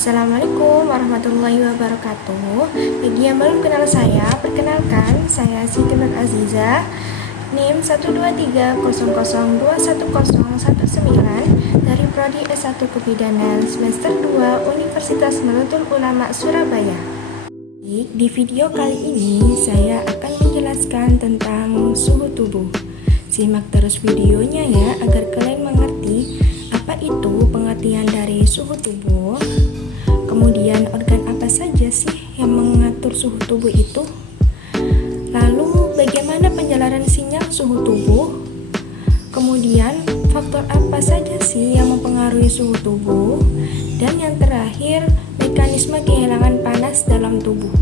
Assalamualaikum warahmatullahi wabarakatuh. Bagi yang belum kenal saya, perkenalkan, saya Siti Nur Aziza, NIM 12300210119 dari Prodi S1 Kebidanan semester 2 Universitas Nahdlatul Ulama Surabaya. Di video kali ini saya akan menjelaskan tentang suhu tubuh. Simak terus videonya ya agar kalian mengerti apa itu pengertian dari suhu tubuh. Kemudian organ apa saja sih yang mengatur suhu tubuh itu? Lalu bagaimana penjelasan sinyal suhu tubuh? Kemudian faktor apa saja sih yang mempengaruhi suhu tubuh? Dan yang terakhir, mekanisme kehilangan panas dalam tubuh.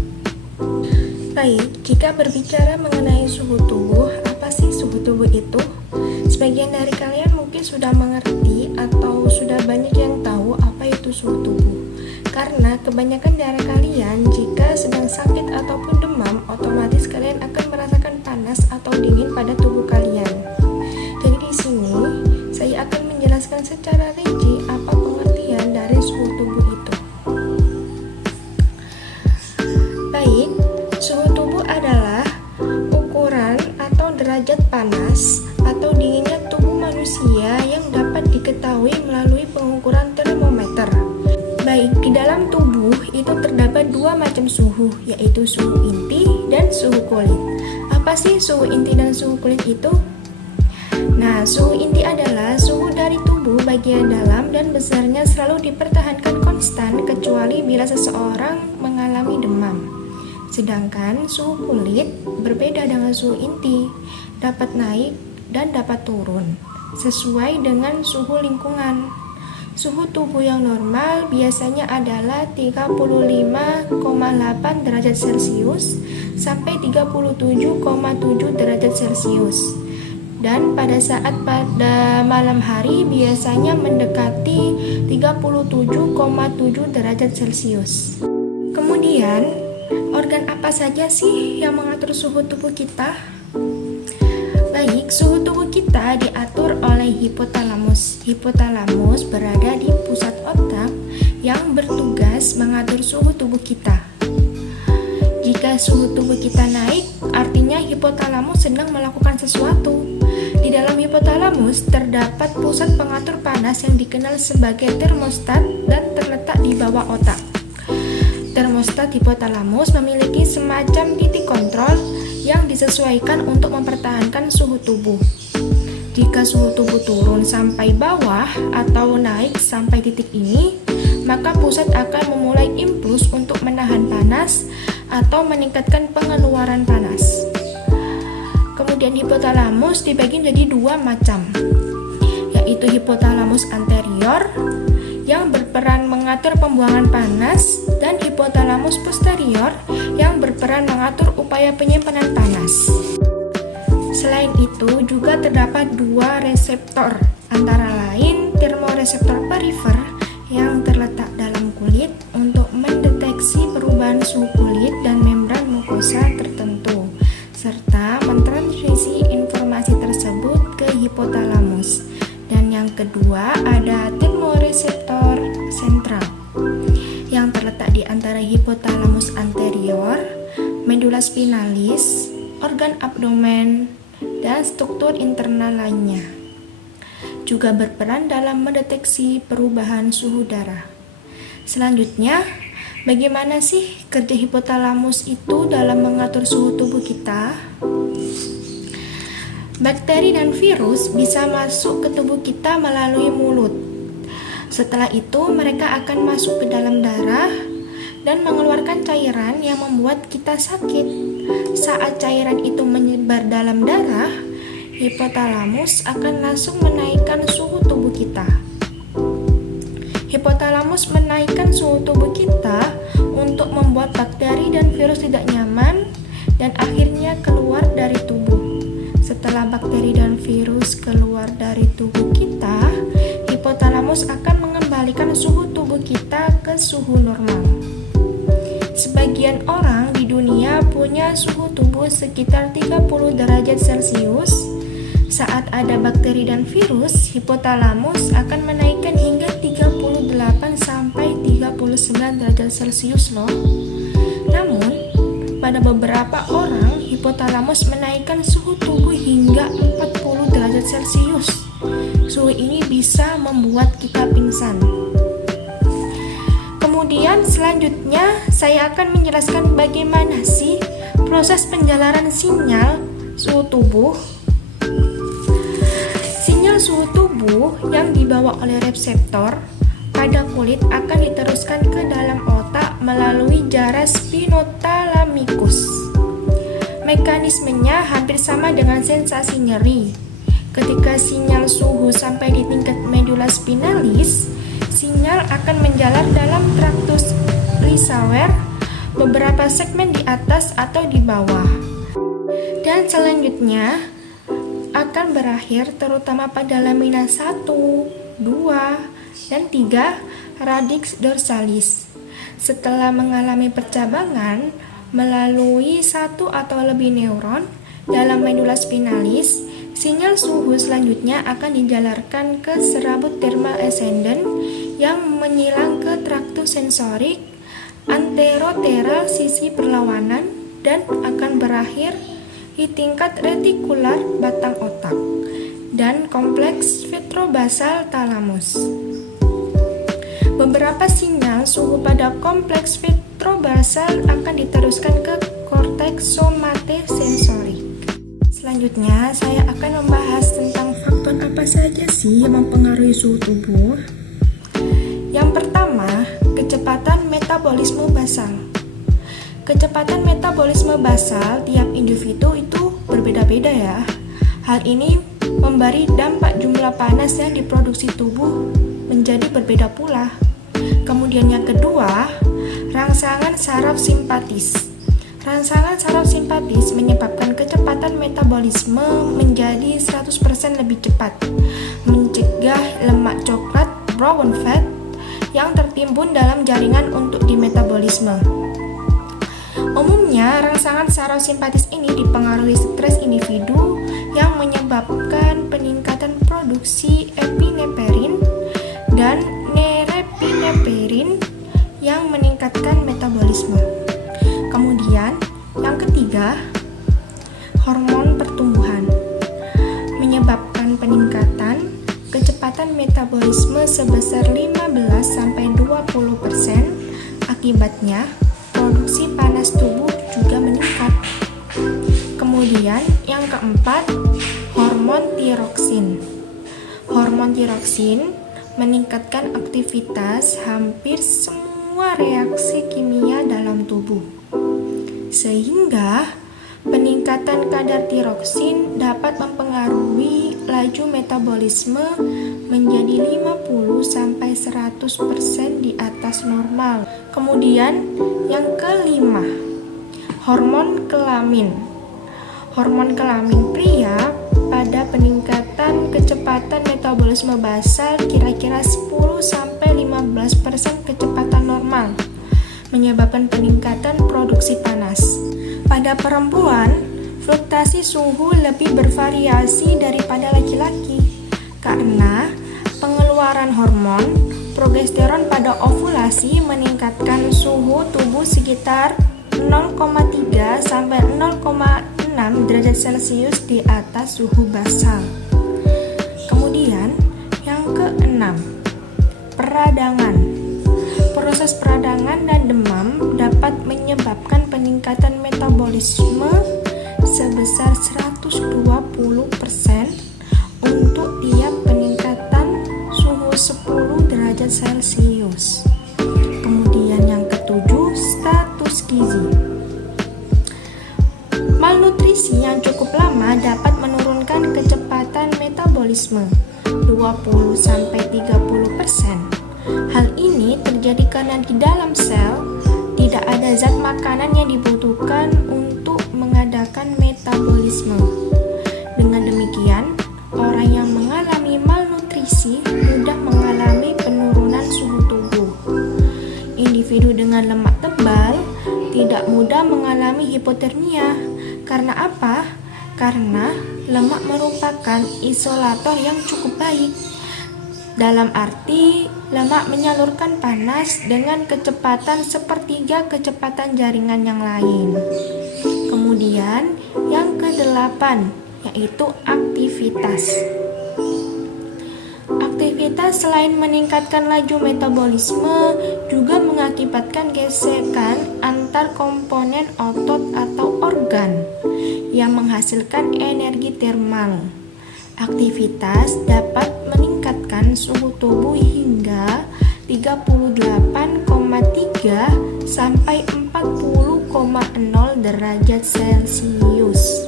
Baik, jika berbicara mengenai suhu tubuh, apa sih suhu tubuh itu? Sebagian dari kalian mungkin sudah mengerti atau sudah banyak yang tahu apa itu suhu tubuh. Karena kebanyakan dari kalian jika sedang sakit ataupun demam, otomatis kalian akan merasakan panas atau dingin pada tubuh kalian. Jadi di sini saya akan menjelaskan secara rinci apa pengertian dari suhu tubuh itu. Baik, suhu tubuh adalah ukuran atau derajat panas atau dinginnya tubuh manusia yang dapat diketahui melalui pengukuran termometer. Baik, di dalam tubuh itu terdapat dua macam suhu, yaitu suhu inti dan suhu kulit. Apa sih suhu inti dan suhu kulit itu? Nah, suhu inti adalah suhu dari tubuh bagian dalam dan besarnya selalu dipertahankan konstan kecuali bila seseorang mengalami demam. Sedangkan suhu kulit berbeda dengan suhu inti, dapat naik dan dapat turun, sesuai dengan suhu lingkungan. Suhu tubuh yang normal biasanya adalah 35,8 derajat Celcius sampai 37,7 derajat Celcius. Dan pada malam hari biasanya mendekati 37,7 derajat Celcius. Kemudian, organ apa saja sih yang mengatur suhu tubuh kita? Baik, suhu tubuh kita diatur oleh hipotalamus. Hipotalamus berada di pusat otak yang bertugas mengatur suhu tubuh kita. Jika suhu tubuh kita naik, artinya hipotalamus sedang melakukan sesuatu. Di dalam hipotalamus terdapat pusat pengatur panas yang dikenal sebagai termostat dan terletak di bawah otak. Termostat hipotalamus memiliki semacam titik kontrol yang disesuaikan untuk mempertahankan suhu tubuh. Jika suhu tubuh turun sampai bawah atau naik sampai titik ini, maka pusat akan memulai impuls untuk menahan panas atau meningkatkan pengeluaran panas. Kemudian hipotalamus dibagi menjadi dua macam, yaitu hipotalamus anterior yang berperan mengatur pembuangan panas dan hipotalamus posterior yang berperan mengatur upaya penyimpanan panas. Selain itu juga terdapat dua reseptor, antara lain termoreseptor perifer yang terletak dalam kulit untuk mendeteksi perubahan suhu kulit dan membran mukosa tertentu, serta mentransmisi informasi tersebut ke hipotalamus. Dan yang kedua ada termoreseptor sentral yang terletak di antara hipotalamus anterior, medula spinalis, organ abdomen, dan struktur internal lainnya. Juga berperan dalam mendeteksi perubahan suhu darah. Selanjutnya, bagaimana sih kerja hipotalamus itu dalam mengatur suhu tubuh kita? Bakteri dan virus bisa masuk ke tubuh kita melalui mulut. Setelah itu, mereka akan masuk ke dalam darah dan mengeluarkan cairan yang membuat kita sakit. Saat cairan itu menyebar dalam darah, hipotalamus akan langsung menaikkan suhu tubuh kita. Hipotalamus menaikkan suhu tubuh kita untuk membuat bakteri dan virus tidak nyaman dan akhirnya keluar dari tubuh. Setelah bakteri dan virus keluar dari tubuh kita, hipotalamus akan mengembalikan suhu tubuh kita ke suhu normal. Sebagian orang di dunia punya suhu tubuh sekitar 30 derajat Celcius. Saat ada bakteri dan virus, hipotalamus akan menaikkan hingga 38 sampai 39 39 derajat Celcius loh. Namun, pada beberapa orang, hipotalamus menaikkan suhu tubuh hingga 40 derajat Celcius. Suhu ini bisa membuat kita pingsan. Kemudian selanjutnya saya akan menjelaskan bagaimana sih proses penjalaran sinyal suhu tubuh. Sinyal suhu tubuh yang dibawa oleh reseptor pada kulit akan diteruskan ke dalam otak melalui jarum spinothalamikus. Mekanismenya hampir sama dengan sensasi nyeri. Ketika sinyal suhu sampai di tingkat medula spinalis, sinyal akan menjalar dalam traktus Reischauer, beberapa segmen di atas atau di bawah. Dan selanjutnya akan berakhir terutama pada lamina 1, 2, dan 3 radix dorsalis. Setelah mengalami percabangan melalui satu atau lebih neuron dalam medula spinalis, sinyal suhu selanjutnya akan dijalarkan ke serabut thermal ascendant yang menyilang ke traktus sensorik anteroteral sisi perlawanan dan akan berakhir di tingkat retikular batang otak dan kompleks vetrobasal talamus. Beberapa sinyal suhu pada kompleks vetrobasal akan diteruskan ke korteks somatosensorik. Selanjutnya, saya akan membahas tentang faktor apa saja sih yang mempengaruhi suhu tubuh. Yang pertama, kecepatan metabolisme basal. Kecepatan metabolisme basal tiap individu itu berbeda-beda ya. Hal ini memberi dampak jumlah panas yang diproduksi tubuh menjadi berbeda pula. Kemudian yang kedua, rangsangan saraf simpatis. Rangsangan saraf simpatis menyebabkan kecepatan metabolisme menjadi 100% lebih cepat, mencegah lemak coklat brown fat yang tertimbun dalam jaringan untuk dimetabolisme. Umumnya, rangsangan saraf simpatis ini dipengaruhi stres individu yang menyebabkan peningkatan produksi epineperin dan nerepineperin yang meningkatkan metabolisme. Kemudian, yang ketiga, hormon pertumbuhan menyebabkan peningkatan kecepatan metabolisme sebesar 15-20%. Akibatnya, produksi panas tubuh juga meningkat. Kemudian, yang keempat, hormon tiroksin. Hormon tiroksin meningkatkan aktivitas hampir semua reaksi kimia dalam tubuh. Sehingga peningkatan kadar tiroksin dapat mempengaruhi laju metabolisme menjadi 50-100% di atas normal. Kemudian yang kelima, hormon kelamin. Hormon kelamin pria pada peningkatan kecepatan metabolisme basal kira-kira 10-15% kecepatan normal, menyebabkan peningkatan produksi panas. Pada perempuan, fluktuasi suhu lebih bervariasi daripada laki-laki karena pengeluaran hormon progesteron pada ovulasi meningkatkan suhu tubuh sekitar 0,3-0,6 derajat Celcius di atas suhu basal. Kemudian, yang keenam, peradangan. Proses peradangan dan demam dapat menyebabkan peningkatan metabolisme sebesar 120% untuk tiap peningkatan suhu 10 derajat Celcius. Kemudian yang ketujuh, status gizi. Malnutrisi yang cukup lama dapat menurunkan kecepatan metabolisme 20-30%. Hal ini terjadi karena di dalam sel tidak ada zat makanan yang dibutuhkan untuk mengadakan metabolisme. Dengan demikian, orang yang mengalami malnutrisi mudah mengalami penurunan suhu tubuh. Individu dengan lemak tebal tidak mudah mengalami hipotermia. Karena apa? Karena lemak merupakan isolator yang cukup baik. Dalam arti, lemak menyalurkan panas dengan kecepatan sepertiga kecepatan jaringan yang lain. Kemudian, yang kedelapan, yaitu aktivitas. Aktivitas selain meningkatkan laju metabolisme, juga mengakibatkan gesekan antar komponen otot atau organ yang menghasilkan energi termal. Aktivitas dapat meningkatkan suhu tubuh hingga 38,3 sampai 40,0 derajat Celcius.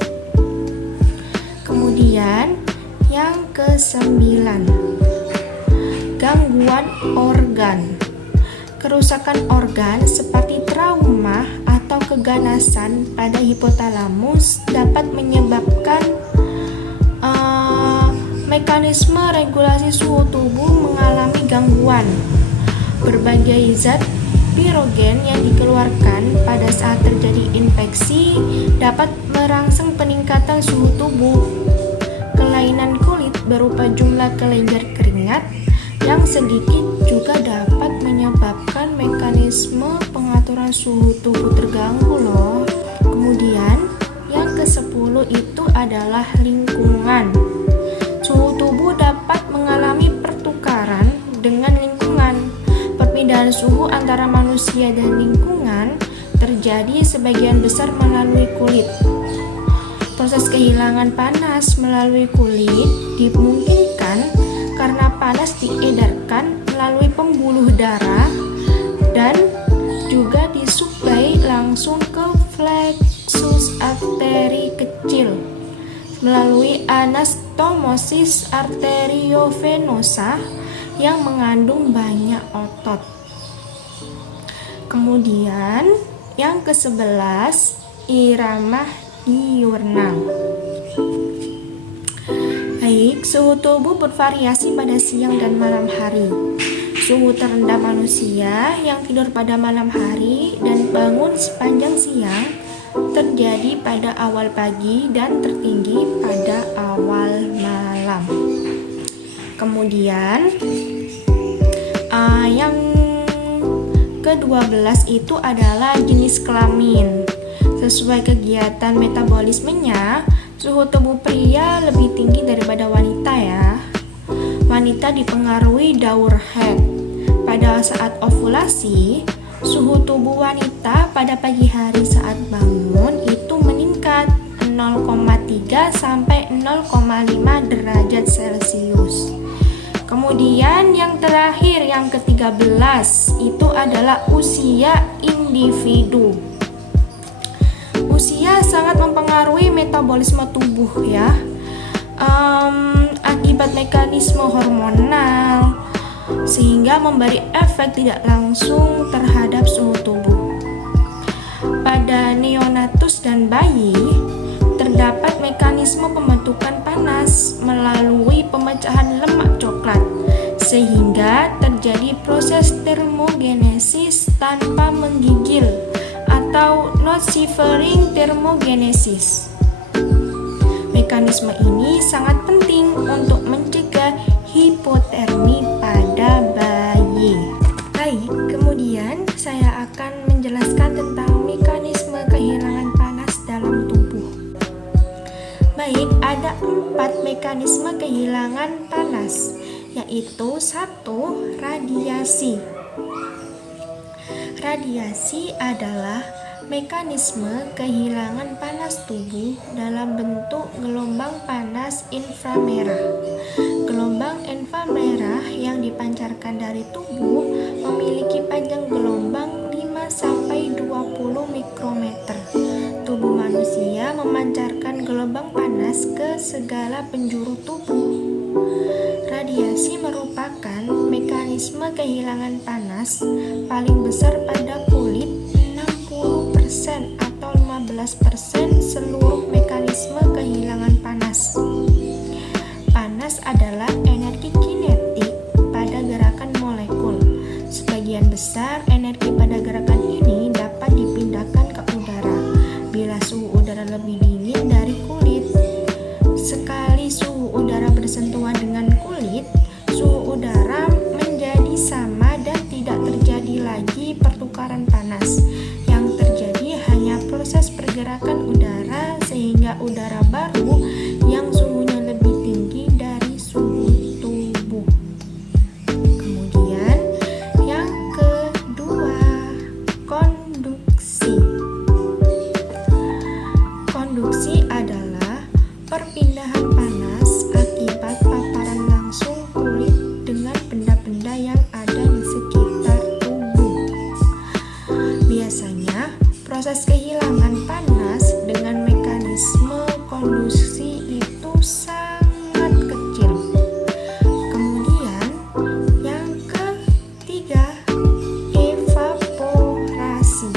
Kemudian yang kesembilan, gangguan organ. Kerusakan organ seperti trauma atau keganasan pada hipotalamus dapat menyebabkan mekanisme regulasi suhu tubuh mengalami gangguan. Berbagai zat pirogen yang dikeluarkan pada saat terjadi infeksi dapat merangsang peningkatan suhu tubuh. Kelainan kulit berupa jumlah kelenjar keringat yang sedikit juga dapat menyebabkan mekanisme pengaturan suhu tubuh terganggu loh. Kemudian yang ke-10 itu adalah lingkungan. Suhu tubuh dapat mengalami pertukaran dengan lingkungan. Perpindahan suhu antara manusia dan lingkungan terjadi sebagian besar melalui kulit. Proses kehilangan panas melalui kulit dimungkinkan karena panas diedarkan melalui pembuluh darah dan juga disuplai langsung ke plexus arteri kecil melalui anastomosis arteriovenosa yang mengandung banyak otot. Kemudian yang ke-11, irama diurnal. Baik, suhu tubuh bervariasi pada siang dan malam hari. Suhu terendah manusia yang tidur pada malam hari dan bangun sepanjang siang terjadi pada awal pagi dan tertinggi pada awal malam. Kemudian yang ke-12 itu adalah jenis kelamin. Sesuai kegiatan metabolismenya, suhu tubuh pria lebih tinggi daripada wanita ya. Wanita dipengaruhi daur head. Pada saat ovulasi, suhu tubuh wanita pada pagi hari saat bangun itu meningkat 0,3 sampai 0,5 derajat Celcius. Kemudian yang terakhir, yang ke-13 itu adalah usia individu. Usia sangat mempengaruhi metabolisme tubuh ya. Akibat mekanisme hormonal sehingga memberi efek tidak langsung terhadap suhu tubuh. Pada neonatus dan bayi, terdapat mekanisme pembentukan panas melalui pemecahan lemak coklat, sehingga terjadi proses termogenesis tanpa menggigil atau not shivering thermogenesis. Mekanisme ini sangat penting untuk mencegah hipotermi pada bayi. Baik, kemudian saya akan menjelaskan tentang mekanisme kehilangan panas dalam tubuh. Baik, ada 4 mekanisme kehilangan panas, yaitu 1. Radiasi. Radiasi adalah mekanisme kehilangan panas tubuh dalam bentuk gelombang panas inframerah. Gelombang inframerah yang dipancarkan dari tubuh memiliki panjang gelombang 5-20 mikrometer. Tubuh manusia memancarkan gelombang panas ke segala penjuru tubuh. Radiasi merupakan mekanisme kehilangan panas paling besar pada kulit. 60% atau 15% seluruh mekanisme kehilangan panas. Panas adalah energi kinetik pada gerakan molekul. Sebagian besar energi pada gerakan ini dapat dipindahkan ke udara bila suhu udara lebih dingin dari kulit. Sekali suhu udara bersentuhan dengan kulit, suhu udara panas. Yang terjadi hanya proses pergerakan udara sehingga udara baru yang suhunya lebih tinggi dari suhu tubuh. Kemudian yang kedua, konduksi. Konduksi adalah perpindahan panas akibat paparan langsung kulit dengan benda-benda yang ada di sekitar tubuh. Biasanya, proses kehilangan panas dengan mekanisme konduksi itu sangat kecil. Kemudian, yang ketiga, evaporasi.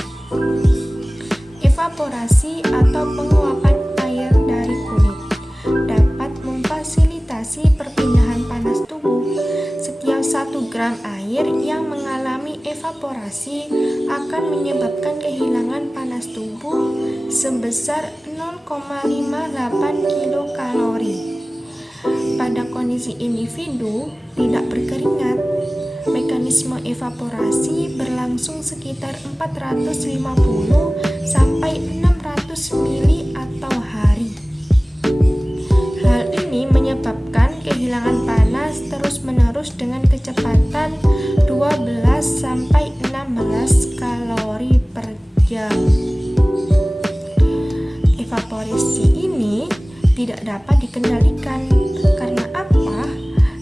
Evaporasi atau penguapan air dari kulit dapat memfasilitasi perpindahan panas tubuh. Setiap 1 gram air yang mengalami evaporasi akan menyebabkan kehilangan panas tubuh sebesar 0,58 kilokalori. Pada kondisi individu tidak berkeringat, mekanisme evaporasi berlangsung sekitar 450 sampai 600 mili atau hari. Hal ini menyebabkan kehilangan panas terus-menerus dengan kecepatan 12 sampai 16 kalori per jam. Evaporasi ini tidak dapat dikendalikan. Karena apa?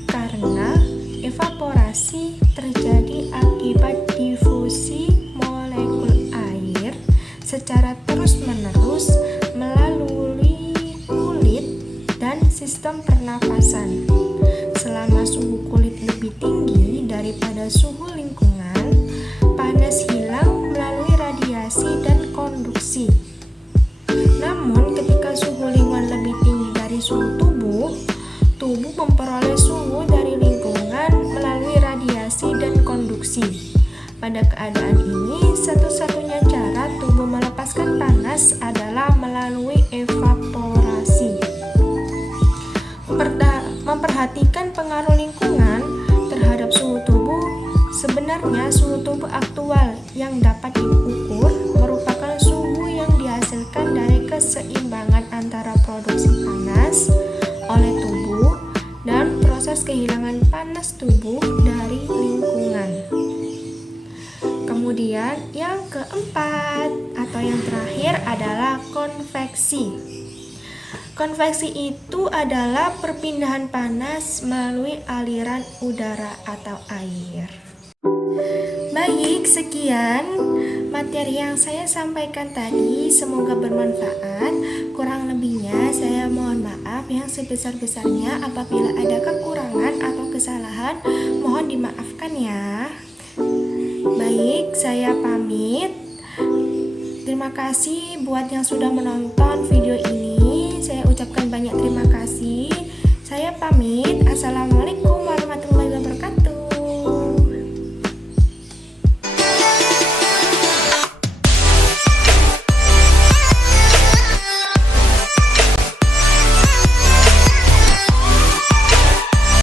Karena evaporasi terjadi akibat difusi molekul air secara terus-menerus melalui kulit dan sistem pernafasan. Selama suhu kulit lebih tinggi daripada suhu lingkungan, panas hilang melalui radiasi dan konduksi. Namun, ketika suhu lingkungan lebih tinggi dari suhu tubuh, tubuh memperoleh suhu dari lingkungan melalui radiasi dan konduksi. Pada keadaan ini, satu-satunya cara tubuh melepaskan panas adalah melalui evaporasi. Memperhatikan pengaruh lingkungan terhadap suhu tubuh. Sebenarnya suhu tubuh aktual yang dapat diukur merupakan suhu yang dihasilkan dari keseimbangan antara produksi panas oleh tubuh dan proses kehilangan panas tubuh dari lingkungan. Kemudian yang keempat atau yang terakhir adalah konveksi. Konveksi itu adalah perpindahan panas melalui aliran udara atau air. Baik, sekian materi yang saya sampaikan tadi, semoga bermanfaat. Kurang lebihnya saya mohon maaf yang sebesar-besarnya. Apabila ada kekurangan atau kesalahan, mohon dimaafkan ya. Baik, saya pamit. Terima kasih buat yang sudah menonton video ini. Saya ucapkan banyak terima kasih. Saya pamit. Assalamualaikum.